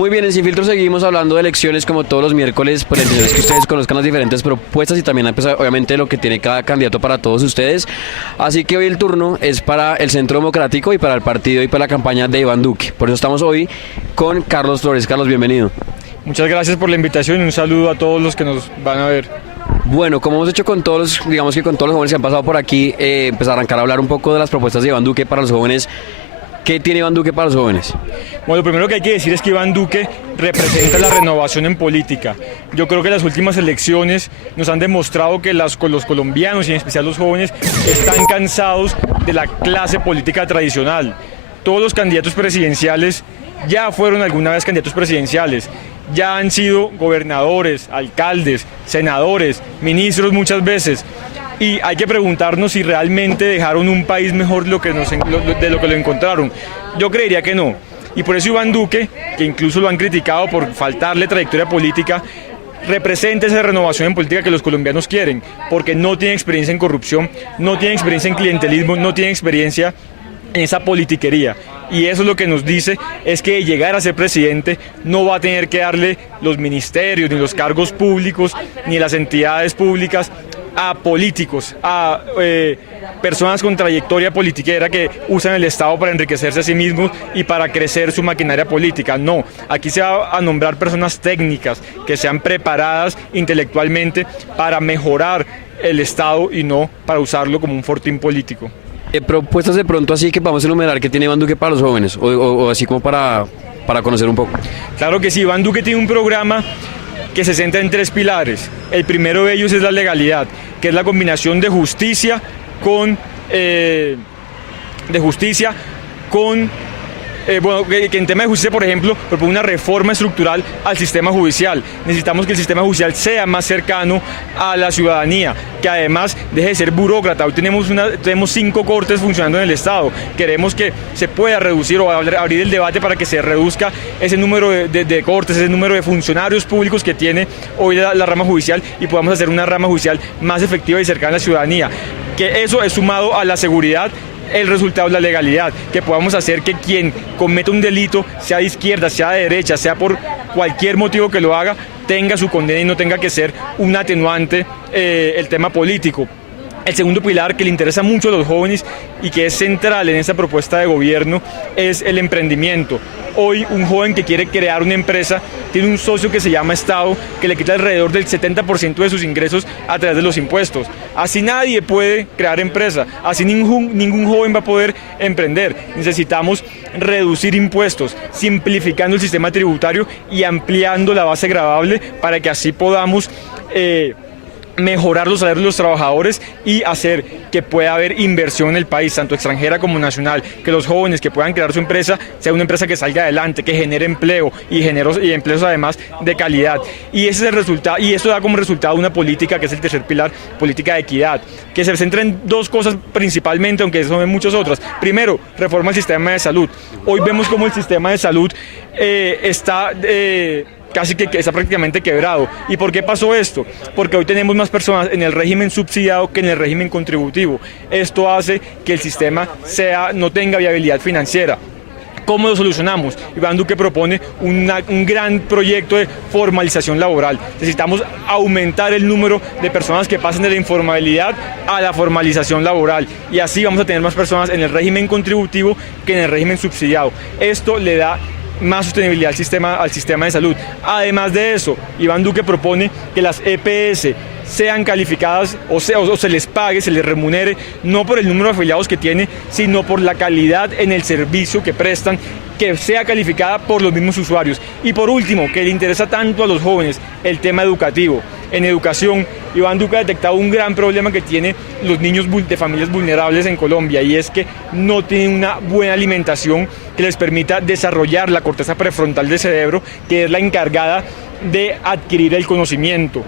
Muy bien, en Sin Filtro seguimos hablando de elecciones como todos los miércoles, pues la intención es que ustedes conozcan las diferentes propuestas y también pues, obviamente lo que tiene cada candidato para todos ustedes. Así que hoy el turno es para el Centro Democrático y para el partido y para la campaña de Iván Duque. Por eso estamos hoy con Carlos Flores. Carlos, bienvenido. Muchas gracias por la invitación y un saludo a todos los que nos van a ver. Bueno, como hemos hecho con todos los, digamos que con todos los jóvenes que han pasado por aquí, pues arrancar a hablar un poco de las propuestas de Iván Duque para los jóvenes. ¿Qué tiene Iván Duque para los jóvenes? Bueno, lo primero que hay que decir es que Iván Duque representa la renovación en política. Yo creo que las últimas elecciones nos han demostrado que los colombianos y en especial los jóvenes están cansados de la clase política tradicional. Todos los candidatos presidenciales ya fueron alguna vez candidatos presidenciales, ya han sido gobernadores, alcaldes, senadores, ministros muchas veces. Y hay que preguntarnos si realmente dejaron un país mejor de lo que lo encontraron. Yo creería que no. Y por eso Iván Duque, que incluso lo han criticado por faltarle trayectoria política, representa esa renovación en política que los colombianos quieren, porque no tiene experiencia en corrupción, no tiene experiencia en clientelismo, no tiene experiencia en esa politiquería. Y eso es lo que nos dice, es que llegar a ser presidente no va a tener que darle los ministerios, ni los cargos públicos, ni las entidades públicas a políticos, a personas con trayectoria politiquera que usan el Estado para enriquecerse a sí mismos y para crecer su maquinaria política. No, aquí se va a nombrar personas técnicas que sean preparadas intelectualmente para mejorar el Estado y no para usarlo como un fortín político. Propuestas de pronto así que vamos a enumerar que tiene Iván Duque para los jóvenes o así como para conocer un poco. Claro que sí, Iván Duque tiene un programa que se centra en 3 pilares. El primero de ellos es la legalidad, que es la combinación de justicia con que en tema de justicia, por ejemplo, propone una reforma estructural al sistema judicial. Necesitamos que el sistema judicial sea más cercano a la ciudadanía, que además deje de ser burócrata. Hoy tenemos 5 cortes funcionando en el Estado. Queremos que se pueda reducir o abrir el debate para que se reduzca ese número de cortes, ese número de funcionarios públicos que tiene hoy la rama judicial y podamos hacer una rama judicial más efectiva y cercana a la ciudadanía. Que eso es sumado a la seguridad, el resultado es la legalidad, que podamos hacer que quien cometa un delito, sea de izquierda, sea de derecha, sea por cualquier motivo que lo haga, tenga su condena y no tenga que ser un atenuante el tema político. El segundo pilar que le interesa mucho a los jóvenes y que es central en esta propuesta de gobierno es el emprendimiento. Hoy un joven que quiere crear una empresa tiene un socio que se llama Estado que le quita alrededor del 70% de sus ingresos a través de los impuestos. Así nadie puede crear empresa, así ningún joven va a poder emprender. Necesitamos reducir impuestos, simplificando el sistema tributario y ampliando la base gravable para que así podamos mejorar los salarios de los trabajadores y hacer que pueda haber inversión en el país, tanto extranjera como nacional, que los jóvenes que puedan crear su empresa sea una empresa que salga adelante, que genere empleo y empleos además de calidad. Y ese es el resultado, y eso da como resultado una política que es el tercer pilar, política de equidad, que se centra en 2 cosas principalmente, aunque son muchas otras. Primero, reforma del sistema de salud. Hoy vemos cómo el sistema de salud está prácticamente quebrado. ¿Y por qué pasó esto? Porque hoy tenemos más personas en el régimen subsidiado que en el régimen contributivo. Esto hace que el sistema no tenga viabilidad financiera. ¿Cómo lo solucionamos? Iván Duque propone un gran proyecto de formalización laboral. Necesitamos aumentar el número de personas que pasen de la informalidad a la formalización laboral y así vamos a tener más personas en el régimen contributivo que en el régimen subsidiado. Esto le da más sostenibilidad al sistema de salud. Además de eso, Iván Duque propone que las EPS sean calificadas o se les pague, se les remunere, no por el número de afiliados que tiene, sino por la calidad en el servicio que prestan, que sea calificada por los mismos usuarios. Y por último, que le interesa tanto a los jóvenes, el tema educativo. En educación, Iván Duque ha detectado un gran problema que tienen los niños de familias vulnerables en Colombia y es que no tienen una buena alimentación que les permita desarrollar la corteza prefrontal del cerebro, que es la encargada de adquirir el conocimiento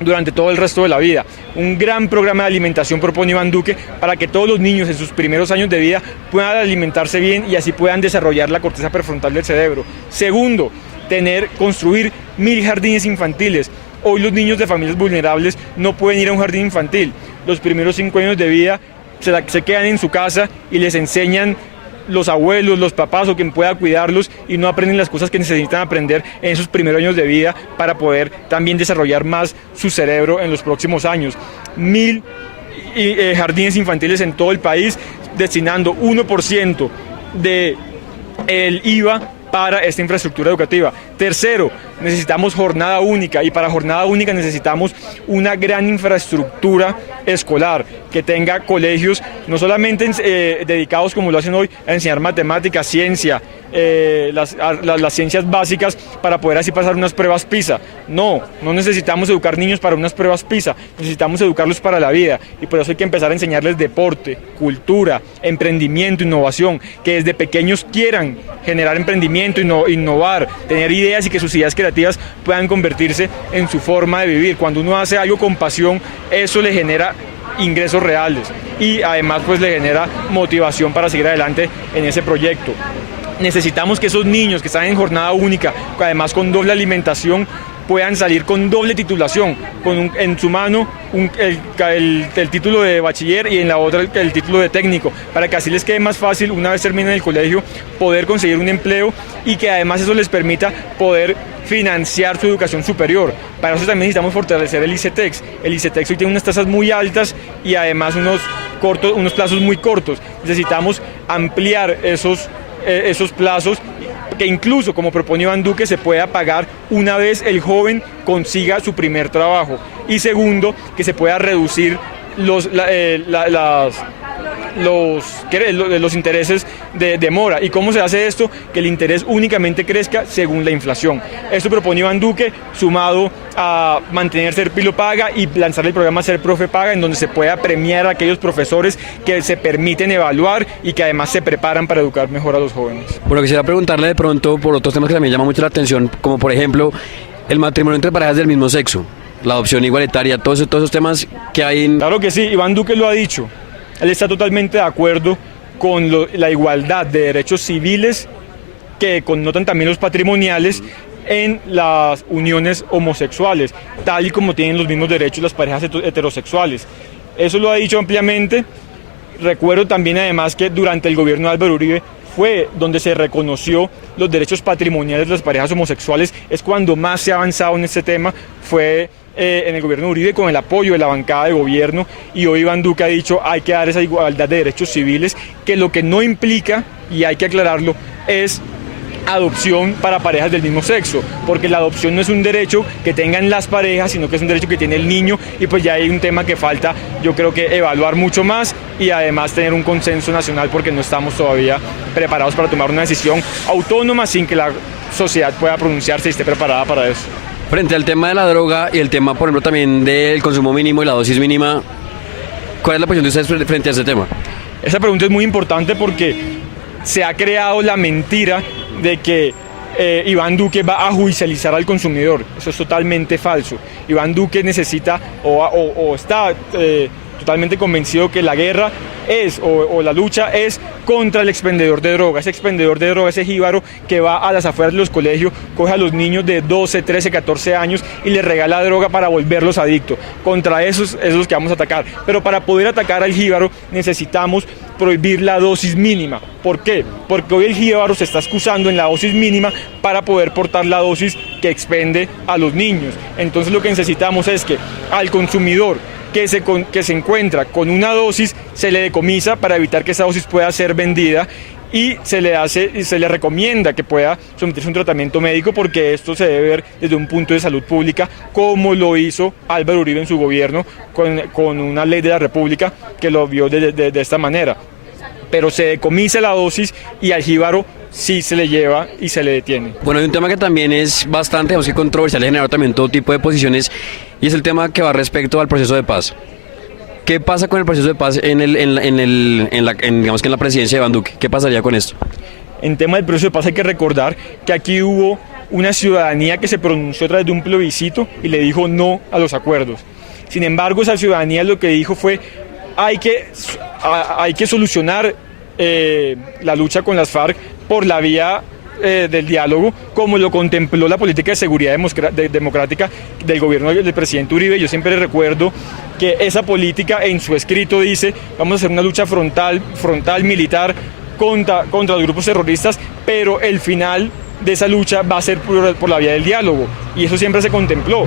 durante todo el resto de la vida. Un gran programa de alimentación propone Iván Duque para que todos los niños en sus primeros años de vida puedan alimentarse bien y así puedan desarrollar la corteza prefrontal del cerebro. Segundo, construir 1000 jardines infantiles. Hoy los niños de familias vulnerables no pueden ir a un jardín infantil. Los primeros 5 años de vida se quedan en su casa y les enseñan los abuelos, los papás o quien pueda cuidarlos y no aprenden las cosas que necesitan aprender en esos primeros años de vida para poder también desarrollar más su cerebro en los próximos años. 1000 jardines infantiles en todo el país, destinando 1% del IVA para esta infraestructura educativa. Tercero, necesitamos jornada única y para jornada única necesitamos una gran infraestructura escolar que tenga colegios no solamente dedicados como lo hacen hoy a enseñar matemáticas, ciencia, las ciencias básicas para poder así pasar unas pruebas PISA. No necesitamos educar niños para unas pruebas PISA, necesitamos educarlos para la vida y por eso hay que empezar a enseñarles deporte, cultura, emprendimiento, innovación, que desde pequeños quieran generar emprendimiento, innovar, tener ideas y que sus ideas creativas puedan convertirse en su forma de vivir. Cuando uno hace algo con pasión, eso le genera ingresos reales y además pues le genera motivación para seguir adelante en ese proyecto. Necesitamos que esos niños que están en jornada única, además con doble alimentación, puedan salir con doble titulación, en su mano el título de bachiller y en la otra el título de técnico, para que así les quede más fácil una vez terminen el colegio poder conseguir un empleo y que además eso les permita poder financiar su educación superior. Para eso también necesitamos fortalecer el ICETEX. El ICETEX hoy tiene unas tasas muy altas y además unos plazos muy cortos. Necesitamos ampliar esos plazos, que incluso, como propone Iván Duque, se pueda pagar una vez el joven consiga su primer trabajo. Y segundo, que se pueda reducir los intereses de mora. ¿Y cómo se hace esto? Que el interés únicamente crezca según la inflación. Esto propone Iván Duque, sumado a mantener Ser Pilo Paga y lanzar el programa Ser Profe Paga, en donde se pueda premiar a aquellos profesores que se permiten evaluar y que además se preparan para educar mejor a los jóvenes. Bueno, quisiera preguntarle de pronto por otros temas que también llaman mucho la atención, como por ejemplo el matrimonio entre parejas del mismo sexo, la adopción igualitaria, todos esos temas que hay en... Claro que sí, Iván Duque lo ha dicho. Él está totalmente de acuerdo con la igualdad de derechos civiles que connotan también los patrimoniales en las uniones homosexuales, tal y como tienen los mismos derechos las parejas heterosexuales. Eso lo ha dicho ampliamente. Recuerdo también además que durante el gobierno de Álvaro Uribe fue donde se reconoció los derechos patrimoniales de las parejas homosexuales. Es cuando más se ha avanzado en este tema, fue en el gobierno de Uribe con el apoyo de la bancada de gobierno, y hoy Iván Duque ha dicho hay que dar esa igualdad de derechos civiles, que lo que no implica, y hay que aclararlo, es adopción para parejas del mismo sexo, porque la adopción no es un derecho que tengan las parejas, sino que es un derecho que tiene el niño, y pues ya hay un tema que falta, yo creo que evaluar mucho más y además tener un consenso nacional, porque no estamos todavía preparados para tomar una decisión autónoma sin que la sociedad pueda pronunciarse y esté preparada para eso. Frente al tema de la droga y el tema, por ejemplo, también del consumo mínimo y la dosis mínima, ¿cuál es la posición de ustedes frente a este tema? Esa pregunta es muy importante porque se ha creado la mentira de que Iván Duque va a judicializar al consumidor. Eso es totalmente falso. Iván Duque necesita o está totalmente convencido que la guerra es o la lucha es contra el expendedor de droga. Ese expendedor de droga, ese jíbaro que va a las afueras de los colegios, coge a los niños de 12, 13, 14 años y les regala droga para volverlos adictos. Contra esos es los que vamos a atacar. Pero para poder atacar al jíbaro necesitamos prohibir la dosis mínima. ¿Por qué? Porque hoy el jíbaro se está excusando en la dosis mínima para poder portar la dosis que expende a los niños. Entonces lo que necesitamos es que al consumidor que se encuentra con una dosis se le decomisa para evitar que esa dosis pueda ser vendida, y se le recomienda que pueda someterse a un tratamiento médico, porque esto se debe ver desde un punto de salud pública, como lo hizo Álvaro Uribe en su gobierno con una ley de la República que lo vio de esta manera. Pero se decomisa la dosis y al jíbaro sí se le lleva y se le detiene. Bueno, hay un tema que también es bastante controversial, ha generado también todo tipo de posiciones, y es el tema que va respecto al proceso de paz. ¿Qué pasa con el proceso de paz digamos que en la presidencia de Iván Duque? ¿Qué pasaría con esto? En tema del proceso de paz hay que recordar que aquí hubo una ciudadanía que se pronunció a través de un plebiscito y le dijo no a los acuerdos. Sin embargo, esa ciudadanía lo que dijo fue hay que solucionar la lucha con las FARC por la vía del diálogo, como lo contempló la política de seguridad democrática del gobierno del presidente Uribe. Yo siempre recuerdo que esa política en su escrito dice: vamos a hacer una lucha frontal militar contra los grupos terroristas, pero el final de esa lucha va a ser por la vía del diálogo, y eso siempre se contempló.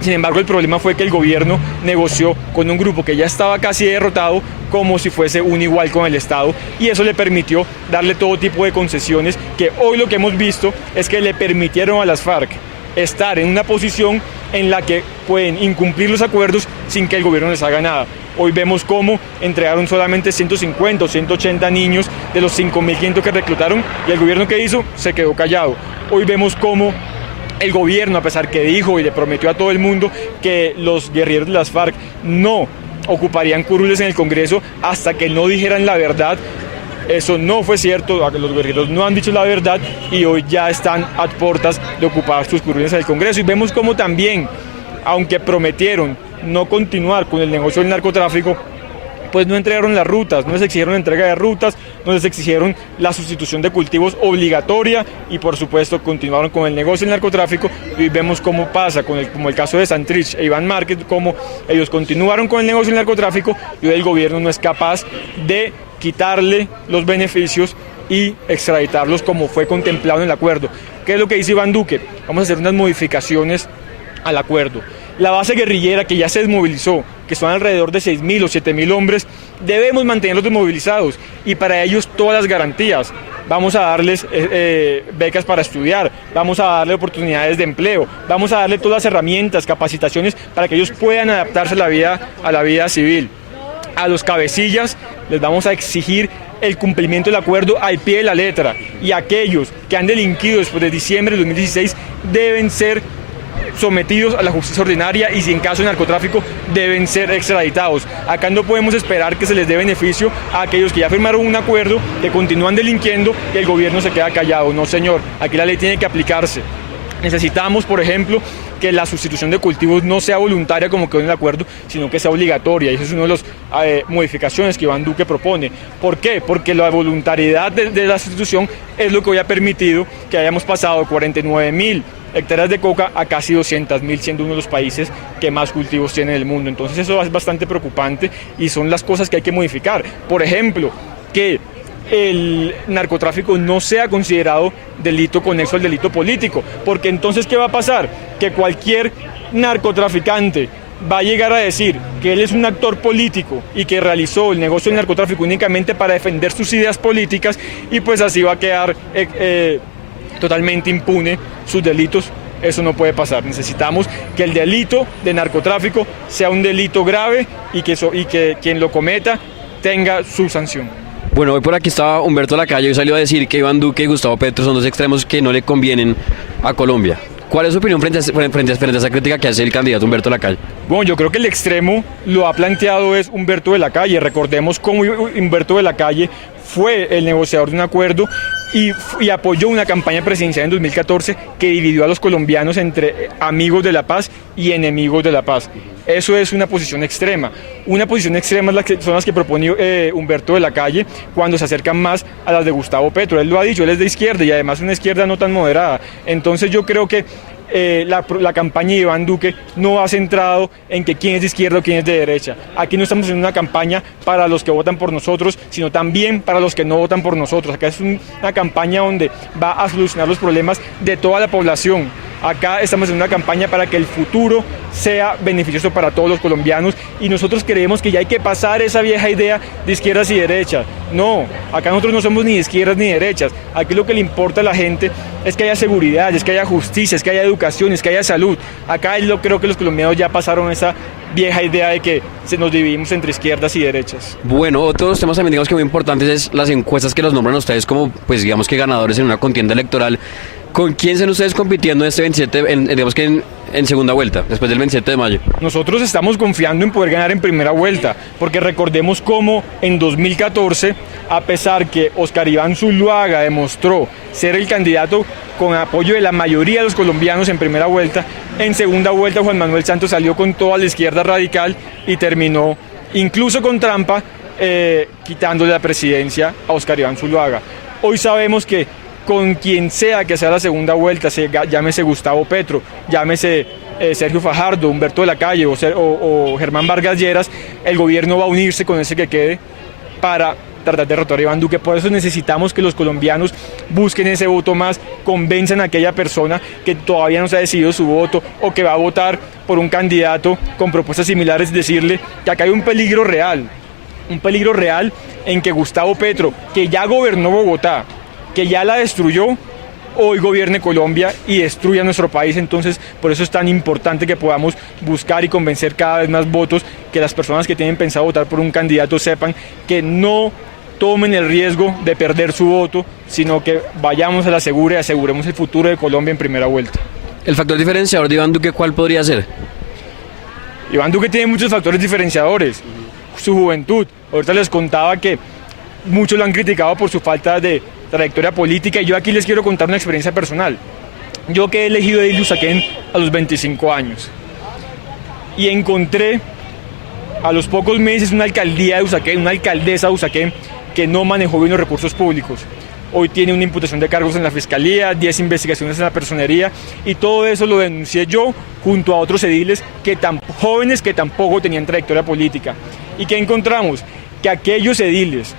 Sin embargo, el problema fue que el gobierno negoció con un grupo que ya estaba casi derrotado como si fuese un igual con el Estado, y eso le permitió darle todo tipo de concesiones que hoy lo que hemos visto es que le permitieron a las FARC estar en una posición en la que pueden incumplir los acuerdos sin que el gobierno les haga nada. Hoy vemos cómo entregaron solamente 150 o 180 niños de los 5.500 que reclutaron, y el gobierno que hizo se quedó callado. Hoy vemos cómo el gobierno, a pesar que dijo y le prometió a todo el mundo que los guerrilleros de las FARC no ocuparían curules en el Congreso hasta que no dijeran la verdad, eso no fue cierto. Los guerrilleros no han dicho la verdad y hoy ya están a puertas de ocupar sus curules en el Congreso. Y vemos cómo también, aunque prometieron no continuar con el negocio del narcotráfico, pues no entregaron las rutas, no les exigieron la entrega de rutas, no les exigieron la sustitución de cultivos obligatoria, y por supuesto continuaron con el negocio del narcotráfico. Y vemos cómo pasa como el caso de Santrich e Iván Márquez, cómo ellos continuaron con el negocio del narcotráfico y hoy el gobierno no es capaz de quitarle los beneficios y extraditarlos como fue contemplado en el acuerdo. ¿Qué es lo que dice Iván Duque? Vamos a hacer unas modificaciones al acuerdo. La base guerrillera que ya se desmovilizó, que son alrededor de 6.000 o 7.000 hombres, debemos mantenerlos desmovilizados, y para ellos todas las garantías. Vamos a darles becas para estudiar, vamos a darle oportunidades de empleo, vamos a darle todas las herramientas, capacitaciones para que ellos puedan adaptarse a la vida civil. A los cabecillas les vamos a exigir el cumplimiento del acuerdo al pie de la letra, y aquellos que han delinquido después de diciembre de 2016 deben ser sometidos a la justicia ordinaria, y si en caso de narcotráfico deben ser extraditados. Acá no podemos esperar que se les dé beneficio a aquellos que ya firmaron un acuerdo, que continúan delinquiendo, y el gobierno se queda callado. No, señor, aquí la ley tiene que aplicarse. Necesitamos, por ejemplo, que la sustitución de cultivos no sea voluntaria como quedó en el acuerdo, sino que sea obligatoria, y esa es una de las modificaciones que Iván Duque propone. ¿Por qué? Porque la voluntariedad de la sustitución es lo que hoy ha permitido que hayamos pasado de 49.000 hectáreas de coca a casi 200.000, siendo uno de los países que más cultivos tiene en el mundo. Entonces eso es bastante preocupante y son las cosas que hay que modificar. Por ejemplo, que el narcotráfico no sea considerado delito conexo al delito político, porque entonces ¿qué va a pasar? Que cualquier narcotraficante va a llegar a decir que él es un actor político y que realizó el negocio del narcotráfico únicamente para defender sus ideas políticas, y pues así va a quedar totalmente impune sus delitos. Eso no puede pasar. Necesitamos que el delito de narcotráfico sea un delito grave y que quien lo cometa tenga su sanción. Bueno, hoy por aquí estaba Humberto Lacalle y salió a decir que Iván Duque y Gustavo Petro son dos extremos que no le convienen a Colombia. ¿Cuál es su opinión frente a esa crítica que hace el candidato Humberto Lacalle? Bueno, yo creo que el extremo lo ha planteado es Humberto de la Calle. Recordemos cómo Humberto de la Calle fue el negociador de un acuerdo y apoyó una campaña presidencial en 2014 que dividió a los colombianos entre amigos de la paz y enemigos de la paz. Eso es una posición extrema. Una posición extrema son las que propone Humberto de la Calle cuando se acercan más a las de Gustavo Petro. Él lo ha dicho, él es de izquierda y además una izquierda no tan moderada. Entonces yo creo que la campaña de Iván Duque no va centrado en que quién es de izquierda o quién es de derecha. Aquí no estamos haciendo una campaña para los que votan por nosotros, sino también para los que no votan por nosotros. Acá es una campaña donde va a solucionar los problemas de toda la población. Acá estamos en una campaña para que el futuro sea beneficioso para todos los colombianos, y nosotros creemos que ya hay que pasar esa vieja idea de izquierdas y derechas. No, acá nosotros no somos ni de izquierdas ni de derechas. Aquí lo que le importa a la gente es que haya seguridad, es que haya justicia, es que haya educación, es que haya salud. Acá creo que los colombianos ya pasaron esa vieja idea de que nos dividimos entre izquierdas y derechas. Bueno, otros temas también digamos que muy importantes es las encuestas que los nombran a ustedes como, pues digamos que ganadores en una contienda electoral. ¿Con quién se ustedes compitiendo este 27, digamos que en segunda vuelta, después del 27 de mayo? Nosotros estamos confiando en poder ganar en primera vuelta, porque recordemos cómo en 2014, a pesar que Oscar Iván Zuluaga demostró ser el candidato con apoyo de la mayoría de los colombianos en primera vuelta, en segunda vuelta Juan Manuel Santos salió con toda la izquierda radical y terminó, incluso con trampa, quitándole la presidencia a Oscar Iván Zuluaga. Hoy sabemos que con quien sea que sea la segunda vuelta, llámese Gustavo Petro, llámese Sergio Fajardo, Humberto de la Calle o Germán Vargas Lleras, el gobierno va a unirse con ese que quede para tratar de derrotar a Iván Duque. Por eso necesitamos que los colombianos busquen ese voto más, convenzan a aquella persona que todavía no se ha decidido su voto o que va a votar por un candidato con propuestas similares, decirle que acá hay un peligro real en que Gustavo Petro, que ya gobernó Bogotá, que ya la destruyó, hoy gobierne Colombia y destruya nuestro país. Entonces, por eso es tan importante que podamos buscar y convencer cada vez más votos, que las personas que tienen pensado votar por un candidato sepan que no tomen el riesgo de perder su voto, sino que vayamos a la segura y aseguremos el futuro de Colombia en primera vuelta. ¿El factor diferenciador de Iván Duque cuál podría ser? Iván Duque tiene muchos factores diferenciadores. Su juventud. Ahorita les contaba que muchos lo han criticado por su falta de trayectoria política, y yo aquí les quiero contar una experiencia personal. Yo quedé elegido edil de Usaquén a los 25 años y encontré a los pocos meses una alcaldía de Usaquén, una alcaldesa de Usaquén que no manejó bien los recursos públicos. Hoy tiene una imputación de cargos en la fiscalía, 10 investigaciones en la personería, y todo eso lo denuncié yo junto a otros ediles jóvenes que tampoco tenían trayectoria política. ¿Y qué encontramos? Que aquellos ediles,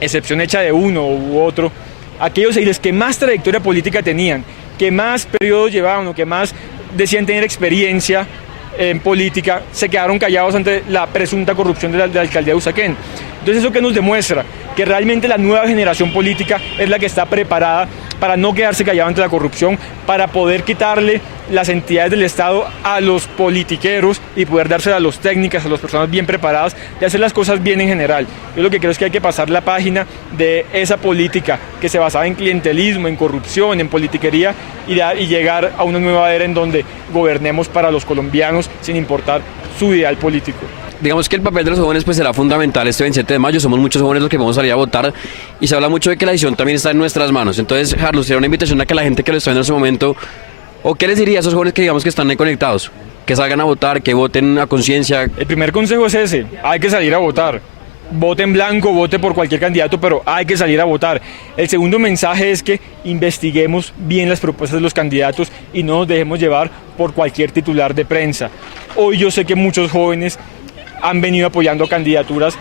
excepción hecha de uno u otro, aquellos ediles que más trayectoria política tenían, que más periodos llevaban o que más decían tener experiencia en política, se quedaron callados ante la presunta corrupción de la alcaldía de Usaquén. Entonces, ¿eso qué nos demuestra? Que realmente la nueva generación política es la que está preparada para no quedarse callada ante la corrupción, para poder quitarle las entidades del Estado a los politiqueros y poder dársela a los técnicos, a las personas bien preparadas de hacer las cosas bien en general. Yo lo que creo es que hay que pasar la página de esa política que se basaba en clientelismo, en corrupción, en politiquería, y llegar a una nueva era en donde gobernemos para los colombianos sin importar su ideal político. Digamos que el papel de los jóvenes pues será fundamental este 27 de mayo, somos muchos jóvenes los que vamos a salir a votar y se habla mucho de que la decisión también está en nuestras manos. Entonces, Carlos, sería una invitación a que la gente que lo está viendo en ese momento, ¿o qué les diría a esos jóvenes que digamos que están ahí conectados? Que salgan a votar, que voten a conciencia. El primer consejo es ese, hay que salir a votar. Vote en blanco, vote por cualquier candidato, pero hay que salir a votar. El segundo mensaje es que investiguemos bien las propuestas de los candidatos y no nos dejemos llevar por cualquier titular de prensa. Hoy yo sé que muchos jóvenes han venido apoyando candidaturas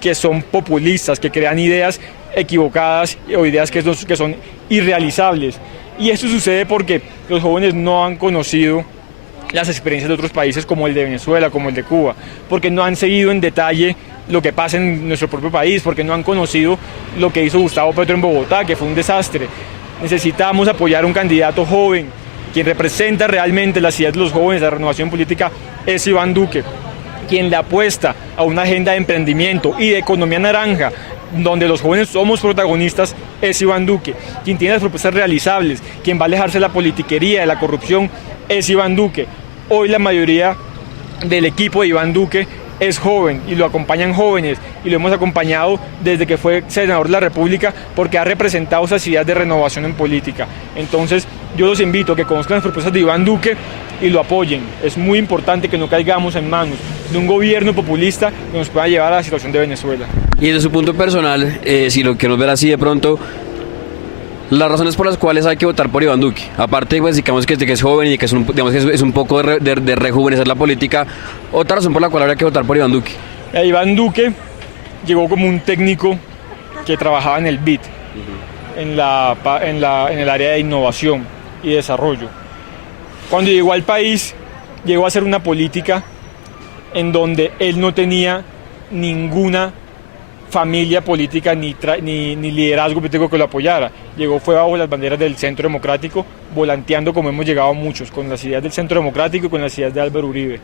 que son populistas, que crean ideas equivocadas o ideas que son irrealizables. Y esto sucede porque los jóvenes no han conocido las experiencias de otros países como el de Venezuela, como el de Cuba, porque no han seguido en detalle lo que pasa en nuestro propio país, porque no han conocido lo que hizo Gustavo Petro en Bogotá, que fue un desastre. Necesitamos apoyar a un candidato joven, quien representa realmente las ideas de los jóvenes, la renovación política es Iván Duque. Quien le apuesta a una agenda de emprendimiento y de economía naranja, donde los jóvenes somos protagonistas, es Iván Duque. Quien tiene las propuestas realizables, quien va a alejarse de la politiquería, de la corrupción, es Iván Duque. Hoy la mayoría del equipo de Iván Duque es joven y lo acompañan jóvenes, y lo hemos acompañado desde que fue senador de la República, porque ha representado esas ideas de renovación en política. Entonces yo los invito a que conozcan las propuestas de Iván Duque y lo apoyen. Es muy importante que no caigamos en manos de un gobierno populista que nos pueda llevar a la situación de Venezuela. Y desde su punto personal, si lo queremos ver así de pronto, las razones por las cuales hay que votar por Iván Duque, aparte pues digamos que es joven y que es un poco de rejuvenecer la política, otra razón por la cual habría que votar por Iván Duque. Iván Duque llegó como un técnico que trabajaba en el BID, en el área de innovación y desarrollo. Cuando llegó al país, llegó a hacer una política en donde él no tenía ninguna familia política ni liderazgo político que lo apoyara. Fue bajo las banderas del Centro Democrático, volanteando como hemos llegado muchos, con las ideas del Centro Democrático y con las ideas de Álvaro Uribe.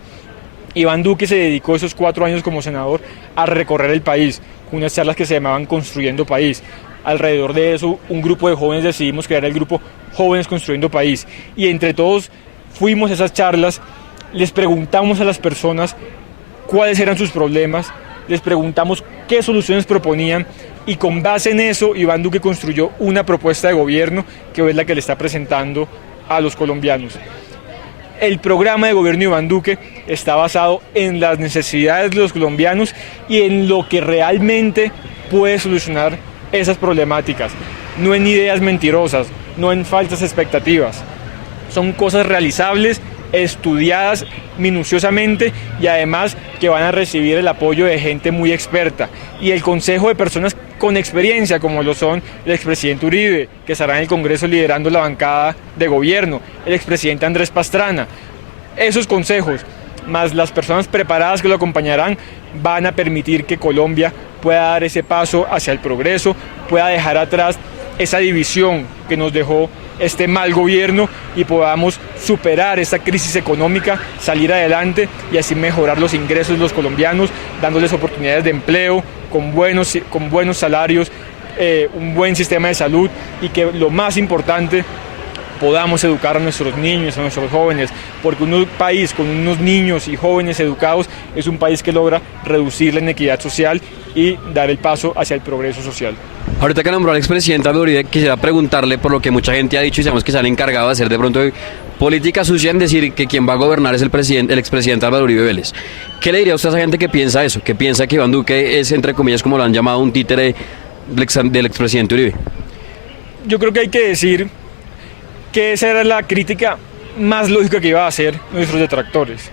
Iván Duque se dedicó esos 4 años como senador a recorrer el país, con unas charlas que se llamaban Construyendo País. Alrededor de eso, un grupo de jóvenes decidimos crear el grupo Jóvenes Construyendo País. Y entre todos fuimos a esas charlas, les preguntamos a las personas cuáles eran sus problemas, les preguntamos qué soluciones proponían, y con base en eso Iván Duque construyó una propuesta de gobierno que hoy es la que le está presentando a los colombianos. El programa de gobierno de Iván Duque está basado en las necesidades de los colombianos y en lo que realmente puede solucionar esas problemáticas, no en ideas mentirosas, no en falsas expectativas. Son cosas realizables estudiadas minuciosamente y además que van a recibir el apoyo de gente muy experta y el consejo de personas con experiencia como lo son el expresidente Uribe, que estará en el Congreso liderando la bancada de gobierno, el expresidente Andrés Pastrana. Esos consejos, más las personas preparadas que lo acompañarán, van a permitir que Colombia pueda dar ese paso hacia el progreso, pueda dejar atrás esa división que nos dejó este mal gobierno y podamos superar esta crisis económica, salir adelante y así mejorar los ingresos de los colombianos, dándoles oportunidades de empleo, con buenos salarios, un buen sistema de salud y que lo más importante, podamos educar a nuestros niños, a nuestros jóvenes, porque un país con unos niños y jóvenes educados es un país que logra reducir la inequidad social y dar el paso hacia el progreso social. Ahorita que nombró al expresidente Álvaro Uribe, quisiera preguntarle por lo que mucha gente ha dicho y sabemos que se han encargado de hacer de pronto política sucia en decir que quien va a gobernar es el expresidente Álvaro Uribe Vélez. ¿Qué le diría usted a esa gente que piensa eso? Que piensa que Iván Duque es, entre comillas, como lo han llamado, un títere del expresidente Uribe. Yo creo que hay que decir que esa era la crítica más lógica que iba a hacer nuestros detractores.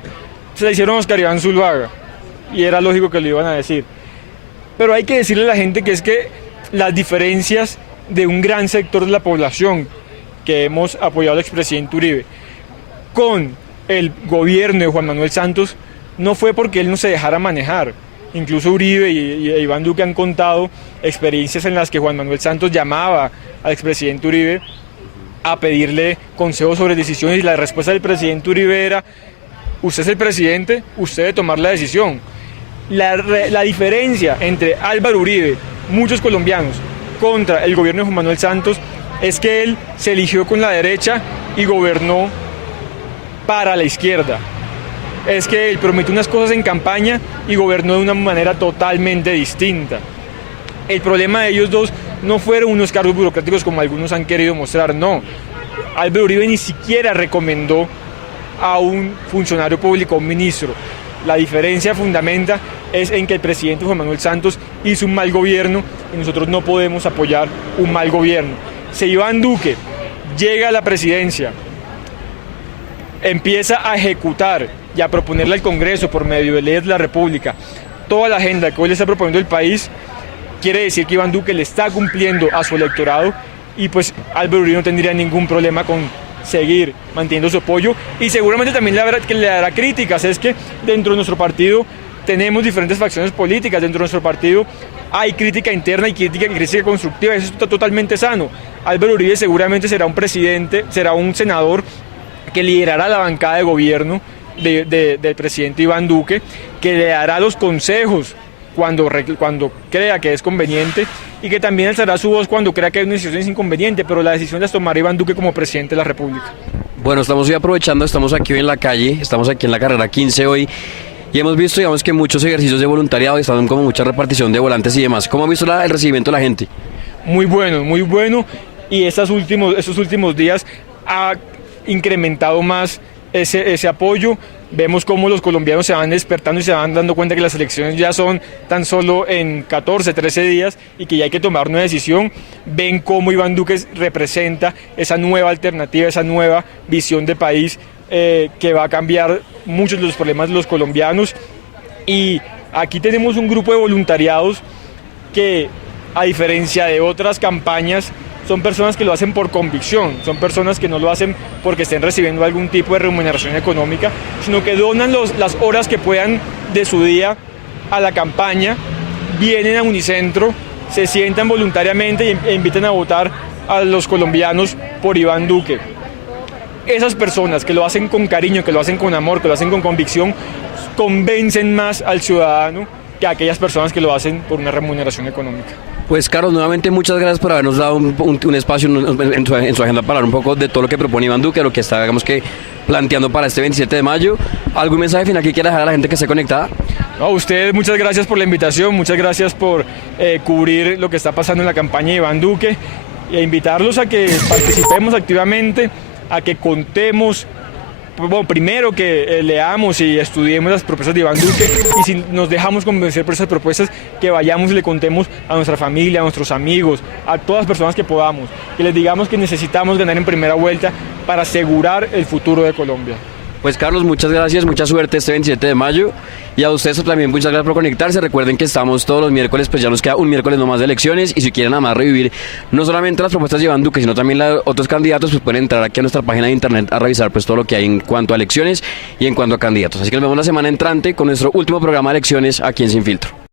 Se la hicieron a Oscar Iván Zuluaga y era lógico que lo iban a decir. Pero hay que decirle a la gente que es que las diferencias de un gran sector de la población que hemos apoyado al expresidente Uribe con el gobierno de Juan Manuel Santos no fue porque él no se dejara manejar. Incluso Uribe y Iván Duque han contado experiencias en las que Juan Manuel Santos llamaba al expresidente Uribe a pedirle consejos sobre decisiones y la respuesta del presidente Uribe era: usted es el presidente, usted debe tomar la decisión. La diferencia entre Álvaro Uribe, muchos colombianos, contra el gobierno de Juan Manuel Santos es que él se eligió con la derecha y gobernó para la izquierda. Es que él prometió unas cosas en campaña y gobernó de una manera totalmente distinta. El problema de ellos dos no fueron unos cargos burocráticos como algunos han querido mostrar, no. Álvaro Uribe ni siquiera recomendó a un funcionario público, a un ministro. La diferencia fundamental es en que el presidente Juan Manuel Santos hizo un mal gobierno y nosotros no podemos apoyar un mal gobierno. Si Iván Duque llega a la presidencia, empieza a ejecutar y a proponerle al Congreso por medio de leyes de la República toda la agenda que hoy le está proponiendo el país, quiere decir que Iván Duque le está cumpliendo a su electorado y pues Álvaro Uribe no tendría ningún problema con seguir manteniendo su apoyo y seguramente también le dará críticas. Es que dentro de nuestro partido tenemos diferentes facciones políticas, dentro de nuestro partido hay crítica interna y crítica constructiva, eso está totalmente sano. Álvaro Uribe seguramente será un presidente, será un senador que liderará la bancada de gobierno del presidente Iván Duque, que le dará los consejos cuando crea que es conveniente y que también alzará su voz cuando crea que hay una decisión inconveniente, pero la decisión las tomará Iván Duque como presidente de la República. Bueno, estamos hoy aprovechando, estamos aquí hoy en la calle, estamos aquí en la carrera 15 hoy y hemos visto, digamos, que muchos ejercicios de voluntariado, están como mucha repartición de volantes y demás. ¿Cómo ha visto el recibimiento de la gente? Muy bueno y estos últimos días ha incrementado más ese apoyo. Vemos cómo los colombianos se van despertando y se van dando cuenta que las elecciones ya son tan solo en 14, 13 días y que ya hay que tomar una decisión. Ven cómo Iván Duque representa esa nueva alternativa, esa nueva visión de país que va a cambiar muchos de los problemas de los colombianos. Y aquí tenemos un grupo de voluntariados que, a diferencia de otras campañas, son personas que lo hacen por convicción, son personas que no lo hacen porque estén recibiendo algún tipo de remuneración económica, sino que donan las horas que puedan de su día a la campaña, vienen a Unicentro, se sientan voluntariamente e invitan a votar a los colombianos por Iván Duque. Esas personas que lo hacen con cariño, que lo hacen con amor, que lo hacen con convicción, convencen más al ciudadano que aquellas personas que lo hacen por una remuneración económica. Pues Carlos, nuevamente muchas gracias por habernos dado un espacio en su agenda para hablar un poco de todo lo que propone Iván Duque, lo que está, digamos, que planteando para este 27 de mayo. ¿Algún mensaje final que quiera dejar a la gente que esté conectada? A ustedes muchas gracias por la invitación, muchas gracias por cubrir lo que está pasando en la campaña de Iván Duque e invitarlos a que participemos activamente, a que contemos. Bueno, primero que leamos y estudiemos las propuestas de Iván Duque y si nos dejamos convencer por esas propuestas, que vayamos y le contemos a nuestra familia, a nuestros amigos, a todas las personas que podamos, que les digamos que necesitamos ganar en primera vuelta para asegurar el futuro de Colombia. Pues Carlos, muchas gracias, mucha suerte este 27 de mayo y a ustedes también muchas gracias por conectarse. Recuerden que estamos todos los miércoles, pues ya nos queda un miércoles nomás de elecciones y si quieren nada más revivir no solamente las propuestas de Iván Duque, sino también las otros candidatos, pues pueden entrar aquí a nuestra página de internet a revisar pues todo lo que hay en cuanto a elecciones y en cuanto a candidatos. Así que nos vemos la semana entrante con nuestro último programa de elecciones aquí en Sin Filtro.